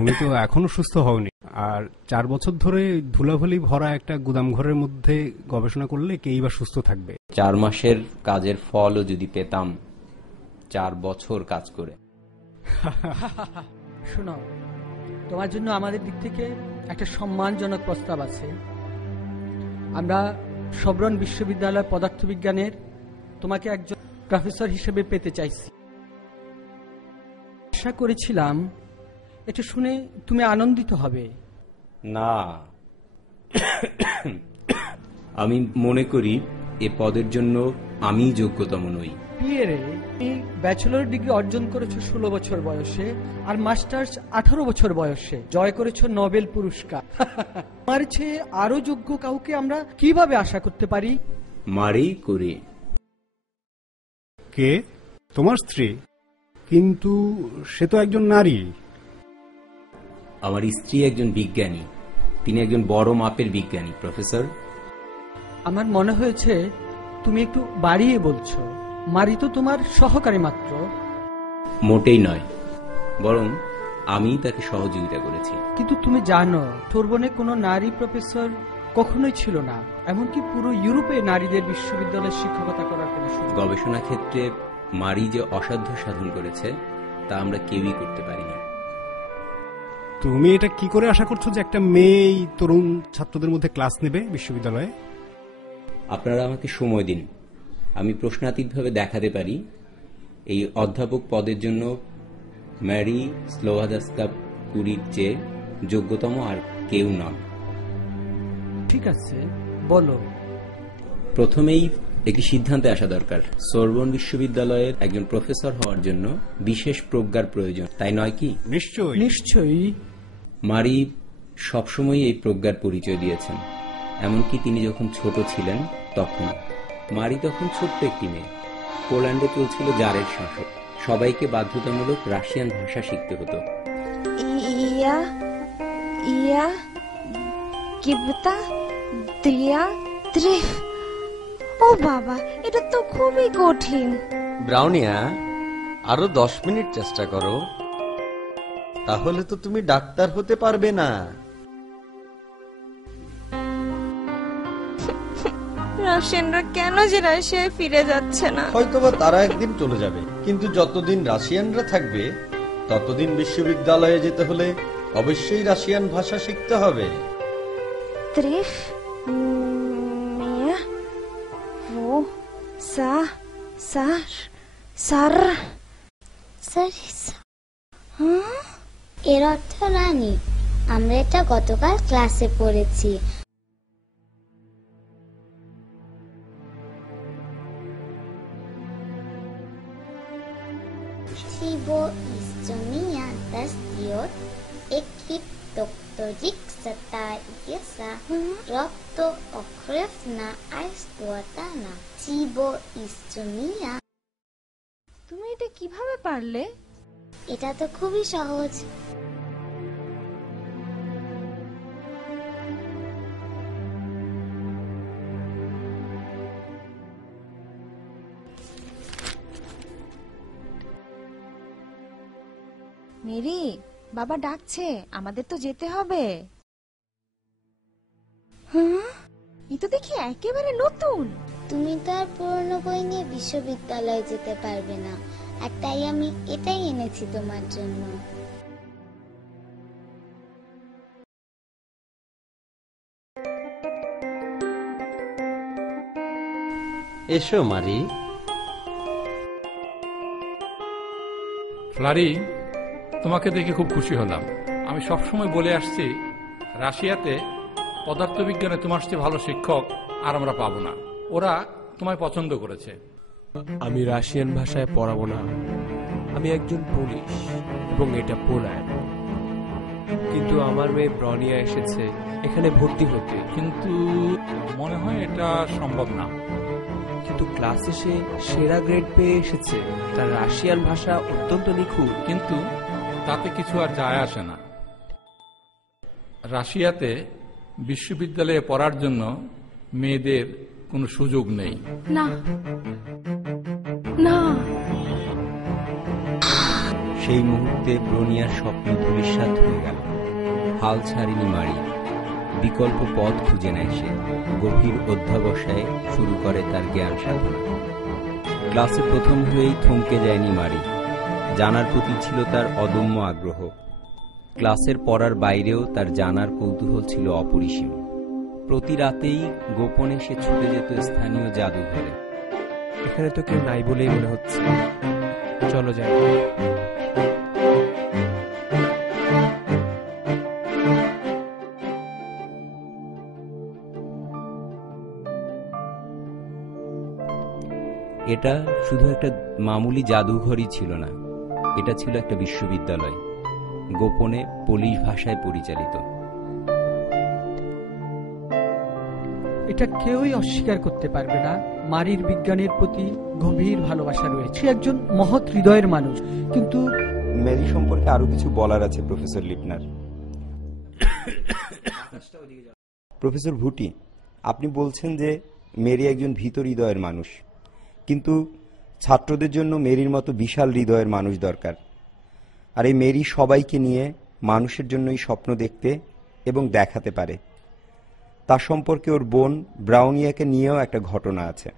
তুমি তো এখনো সুস্থ হওনি, আর 4 বছর ধরে ধুলাবালি ভরা একটা গুদাম ঘরের মধ্যে গবেষণা করলে কেই বা সুস্থ থাকবে? 4 মাসের কাজের ফলও যদি পেতাম 4 বছর কাজ করে। শোনো, তোমার জন্য আমাদের দিক থেকে একটা সম্মানজনক প্রস্তাব আছে। আমরা শবরন বিশ্ববিদ্যালয় পদার্থবিজ্ঞানের তোমাকে একজন প্রফেসর হিসেবে পেতে চাইছি। আশা করেছিলাম এটা শুনে তুমি আনন্দিত হবে। না, আমি মনে করি এ পদের জন্য আমি যোগ্যতম নই। বিএরে তুমি ব্যাচেলর ডিগ্রি অর্জন করেছো 16 বছর বয়সে, আর মাস্টার্স 18 বছর বয়সে। জয় করেছো নোবেল পুরস্কার। আমার চেয়ে আরো যোগ্য কাউকে আমরা কিভাবে আশা করতে পারি? মারি করে। কে? তোমার স্ত্রী? কিন্তু সে তো একজন নারী। আমার স্ত্রী একজন বিজ্ঞানী, তিনি একজন বড় মাপের বিজ্ঞানী, প্রফেসর। আমার মনে হয়েছে তুমি একটু বাড়িয়ে বলছো। মারি তো তোমার সহকারী মাত্র। মোটেই নয়, বরং আমি তাকে সহযোগিতা করেছি। কিন্তু তুমি জানো সোরবনে কোনো নারী প্রফেসর কখনোই ছিল না, এমনকি পুরো ইউরোপে নারীদের বিশ্ববিদ্যালয়ে শিক্ষকতা করার কোনো সুযোগ। গবেষণা ক্ষেত্রে মারি যে অসাধ্য সাধন করেছে তা আমরা কেউই করতে পারিনি। তুমি এটা কি করে আশা করছো যে একটা মেয়ে তরুণ ছাত্রদের মধ্যে ক্লাস নেবে বিশ্ববিদ্যালয়ে? আপনারা আমাকে সময় দিন, আমি প্রশ্নাতীতভাবে দেখাতে পারি এই অধ্যাপক পদের জন্য ম্যারি স্লোভাদাস্কা কুরির চেয়ে যোগ্যতম আর কেউ নন। ঠিক আছে, বলো। প্রথমেই একটি সিদ্ধান্তে আসা দরকার। সোরবন বিশ্ববিদ্যালয়ের একজন প্রফেসর হওয়ার জন্য বিশেষ প্রজ্ঞার প্রয়োজন, তাই নয় কি? নিশ্চয়ই নিশ্চয়ই। মারি সবসময় এই প্রজ্ঞার পরিচয় দিয়েছেন, এমনকি তিনি যখন ছোট ছিলেন তখন। মারি তখন ছোট্ট একটি মেয়ে। পোল্যান্ডে চলছিল জারের শাসক, সবাইকে বাধ্যতামূলক রাশিয়ান ভাষা শিখতে হতো। ইয়া ইয়া কিবতা দিয়া ত্রিফ। ও বাবা, এটা তো খুবই কঠিন। ব্রাউনিয়া, আরো 10 মিনিট চেষ্টা করো, তাহলে তো তুমি ডাক্তার হতে পারবে না। রাশিয়ানরা কেন যে রাশিয়ায় ফিরে যাচ্ছে না? হয়তোবা তারা একদিন চলে যাবে, কিন্তু যতদিন রাশিয়ানরা থাকবে ততদিন বিশ্ববিদ্যালয়ে যেতে হলে অবশ্যই রাশিয়ান ভাষা শিখতে হবে। ত্রিফ মিয়া ভো সা সার সার সারিসা। এর অর্থ রানী। আমরা এটা গতকাল ক্লাসে পড়েছি। Sibo Istonia das Diot Ekiptoktorik serta Iesa Rokto Okrefna Aistuatana Sibo Istonia। তুমি এটা কিভাবে পারলে? এটা তো খুবই সহজ। মেরি, বাবা ডাকছে, আমাদের তো যেতে হবে। এই তো দেখি একেবারে নতুন। তুমি তো আর পুরনো বই নিয়ে বিশ্ববিদ্যালয়ে যেতে পারবে না, আর তাই আমি এটাই এনেছি তোমার জন্য। এসো মারি। ফ্লারি, তোমাকে দেখে খুব খুশি হলাম। আমি সবসময় বলে আসছি রাশিয়াতে পদার্থবিজ্ঞানে তোমার চেয়ে ভালো শিক্ষক আর আমরা পাবো না। ওরা তোমায় পছন্দ করেছে। আমি রাশিয়ান ভাষায় পড়াবো না, আমি একজন পুলিশ এবং এটা পোল্যান্ড। কিন্তু আমার মেয়ে ব্রনিয়া এসেছে এখানে ভর্তি হতে। কিন্তু মনে হয় এটা সম্ভব না। কিন্তু ক্লাসে সে সেরা গ্রেড পেয়ে এসেছে, তার রাশিয়ান ভাষা অত্যন্ত নিখুঁত। কিন্তু তাতে কিছু আর যায় আসে না। রাশিয়াতে বিশ্ববিদ্যালয়ে পড়ার জন্য মেয়েদের কোনো সুযোগ নেই। না না, সে সেই মুহূর্তে ব্রোনিয়ার স্বপ্ন ধূলিসাৎ হয়ে গেল। হাল ছাড়েনি মারি, বিকল্প পথ খুঁজে নেয় সে। গভীর অধ্যবসায়ে শুরু করে তার জ্ঞান সাধনা। ক্লাসে প্রথম হয়েই থমকে যায়নি মারি, জানার প্রতি ছিল তার অদম্য আগ্রহ। ক্লাসের পড়ার বাইরেও তার জানার কৌতূহল ছিল অপরিসীম। প্রতি রাতেই গোপনে সে ছুটে যেত স্থানীয় জাদুঘরে। এখানে তো কেউ নাই বলেই মনে হচ্ছে, চলো যাই। এটা শুধু একটা মামুলি জাদুঘরই ছিল না, এটা ছিল একটা বিশ্ববিদ্যালয়, গোপনে পোলিশ ভাষায় পরিচালিত। এটা কেউই অস্বীকার করতে পারবে না, মারির বিজ্ঞানের প্রতি গভীর ভালোবাসা রয়েছে। একজন মহৎ হৃদয়ের মানুষ। কিন্তু মেরি সম্পর্কে আরো কিছু বলার আছে প্রফেসর লিপনার। প্রফেসর ভুটি, আপনি বলছেন যে মেরি একজন ভীত হৃদয়ের মানুষ, কিন্তু ছাত্রদের জন্য মেরির মতো বিশাল হৃদয়ের মানুষ দরকার। আর এই মেরি সবাইকে নিয়ে মানুষের জন্যই স্বপ্ন দেখতে এবং দেখাতে পারে। তার সম্পর্কে ওর বোন ব্রাউনিয়াকে নিয়েও একটা ঘটনা আছে।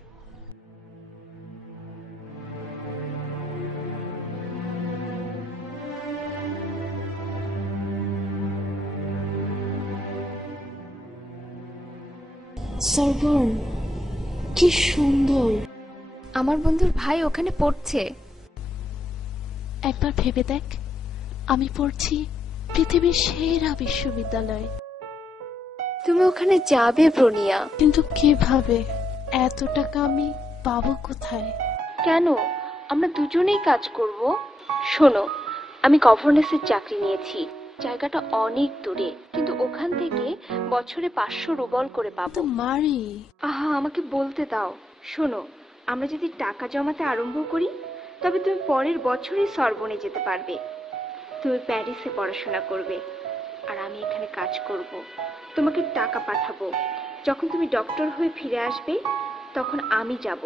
সরবর্ন, কি সুন্দর। আমার বন্ধুর ভাই ওখানে পড়ছে। একবার ভেবে দেখ, আমি পড়ছি পৃথিবীর সেরা বিশ্ববিদ্যালয়। তুমি ওখানে যাবে ব্রোনিয়া? কিন্তু কিভাবে? এত টাকা আমি পাবো কোথায়? কেন? আমরা দুজনেই কাজ করব। শোনো, আমি গভর্নেন্সের চাকরি নিয়েছি। জায়গাটা অনেক দূরে, কিন্তু ওখান থেকে বছরে 500 রুবল করে পাবো। মারি, আহা, আমাকে বলতে দাও। শোনো, আমরা যদি টাকা জমাতে আরম্ভ করি, তবে তুমি পরের বছরই সরবনে যেতে পারবে। তুমি প্যারিসে পড়াশোনা করবে, আর আমি এখানে কাজ করব। তোমাকে টাকা পাঠাবো। যখন তুমি ডক্টর হয়ে ফিরে আসবে, তখন আমি যাব।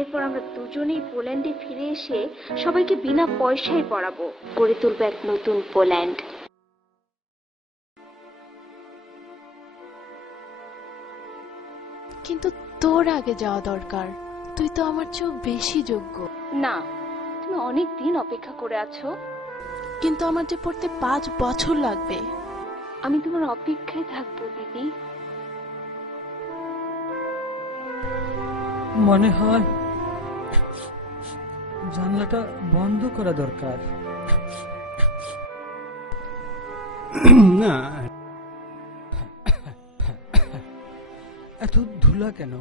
এরপর আমরা দুজনেই পোল্যান্ডে ফিরে এসে সবাইকে বিনা পয়সায় পড়াবো। গড়ে তুলবো এক নতুন পোল্যান্ড। কিন্তু তোর আগে যাওয়া দরকার। তুই তো আমার চেয়েও বেশি যোগ্য। না, তুমি অনেক দিন অপেক্ষা করে আছো। কিন্তু আমার যে পড়তে 5 বছর লাগবে। আমি তোমার অপেক্ষায় থাকবো দিদি। মনে হয় জানলাটা বন্ধ করা দরকার। না, এত ধুলা কেন?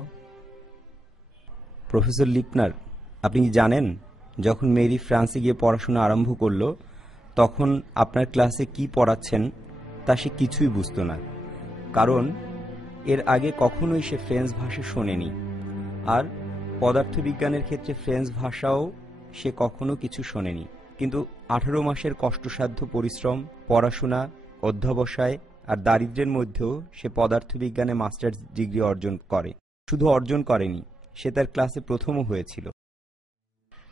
প্রফেসর লিপনার, আপনি কি জানেন যখন মেরি ফ্রান্সে গিয়ে পড়াশোনা আরম্ভ করলো, তখন আপনার ক্লাসে কি পড়াচ্ছেন তা সে কিছুই বুঝতো না, কারণ এর আগে কখনোই সে ফ্রেঞ্চ ভাষা শোনেনি। আর পদার্থবিজ্ঞানের ক্ষেত্রে ফ্রেঞ্চ ভাষাও সে কখনো কিছু শোনেনি। কিন্তু 18 মাসের কষ্টসাধ্য পরিশ্রম, পড়াশোনা, অধ্যবসায় আর দারিদ্র্যের মধ্যেও সে পদার্থবিজ্ঞানে মাস্টার্স ডিগ্রি অর্জন করে। শুধু অর্জন করেনি, সে তার ক্লাসে প্রথমও হয়েছিল।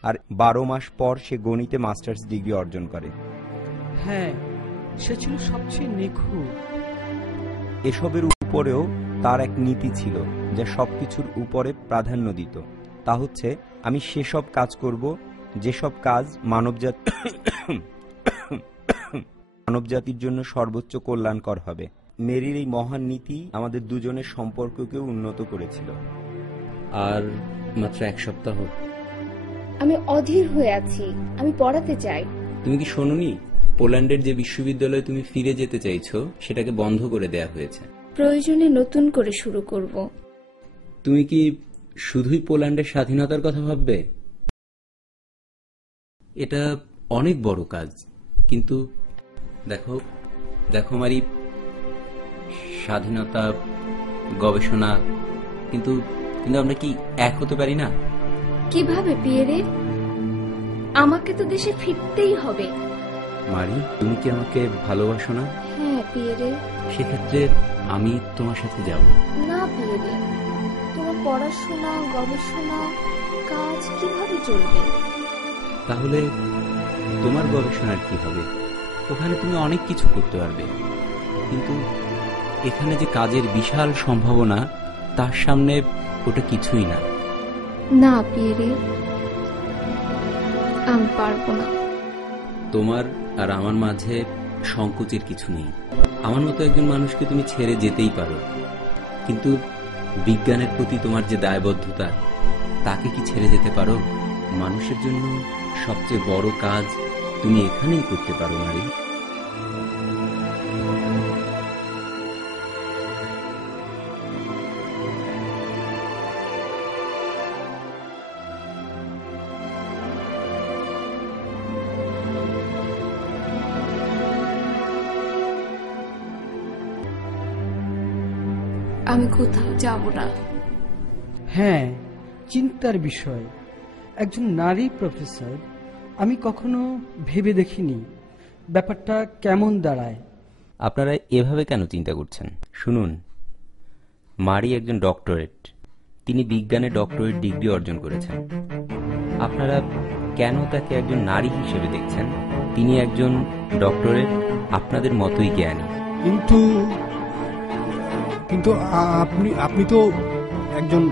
আর 12 মাস পর সে গণিতে মাস্টার্স ডিগ্রি অর্জন করে। হ্যাঁ, সে ছিল সবচেয়ে নিখুঁত। এসবের উপরেও তার এক নীতি ছিল যা সবকিছুর উপরে প্রাধান্য দিত। তা হচ্ছে, আমি সেসব কাজ করব যেসব কাজ মানবজাতির জন্য সর্বোচ্চ কল্যাণকর হবে। মেরির এই মহান নীতি আমাদের দুজনের সম্পর্ককেও উন্নত করেছিল। আর মাত্র 1 সপ্তাহ। আমি অধীর হয়ে আছি, আমি পড়াতে চাই। তুমি কি শোনোনি, পোল্যান্ডের যে বিশ্ববিদ্যালয়ে তুমি ফিরে যেতে চাইছো সেটাকে বন্ধ করে দেয়া হয়েছে। প্রয়োজনে নতুন করে শুরু করব। তুমি কি শুধুই পোল্যান্ডের স্বাধীনতার কথা ভাববে? এটা অনেক বড় কাজ, কিন্তু দেখো দেখো মারি, স্বাধীনতা, গবেষণা, কিন্তু কিন্তু আমরা কি এক হতে পারি না? কিভাবে পিয়েরে? আমাকে তো দেশে ফিরতেই হবে। মারি, তুমি কি আমাকে ভালোবাসো না? হ্যাঁ পিয়েরে। সেক্ষেত্রে আমি তোমার সাথে যাব। না পিয়েরে, তোমার পড়াশোনা, গবেষণা, কাজ কিভাবে চলবে? তাহলে তোমার গবেষণার কি হবে? ওখানে তুমি অনেক কিছু করতে পারবে, কিন্তু এখানে যে কাজের বিশাল সম্ভাবনা, তার সামনে ওটা কিছুই না। না পিয়েরে, আমি পারবো না। তোমার আর আমার মাঝে সংকোচের কিছু নেই। আমার মতো একজন মানুষকে তুমি ছেড়ে যেতেই পারো, কিন্তু বিজ্ঞানের প্রতি তোমার যে দায়বদ্ধতা, তাকে কি ছেড়ে যেতে পারো? মানুষের জন্য সবচেয়ে বড় কাজ তুমি এখানেই করতে পারো মারি। আমি কোথাও যাব না। হ্যাঁ, চিন্তার বিষয়। একজন নারী প্রফেসর, আমি কখনো ভেবে দেখিনি ব্যাপারটা কেমন দাঁড়ায়। আপনারা এভাবে কেন চিন্তা করছেন? শুনুন, মারি একজন ডক্টরেট, তিনি বিজ্ঞানে ডক্টরেট ডিগ্রি অর্জন করেছেন। আপনারা কেন তাকে একজন নারী হিসেবে দেখছেন? তিনি একজন ডক্টরেট, আপনাদের মতোই জ্ঞানী। কিন্তু আপনি তো একজন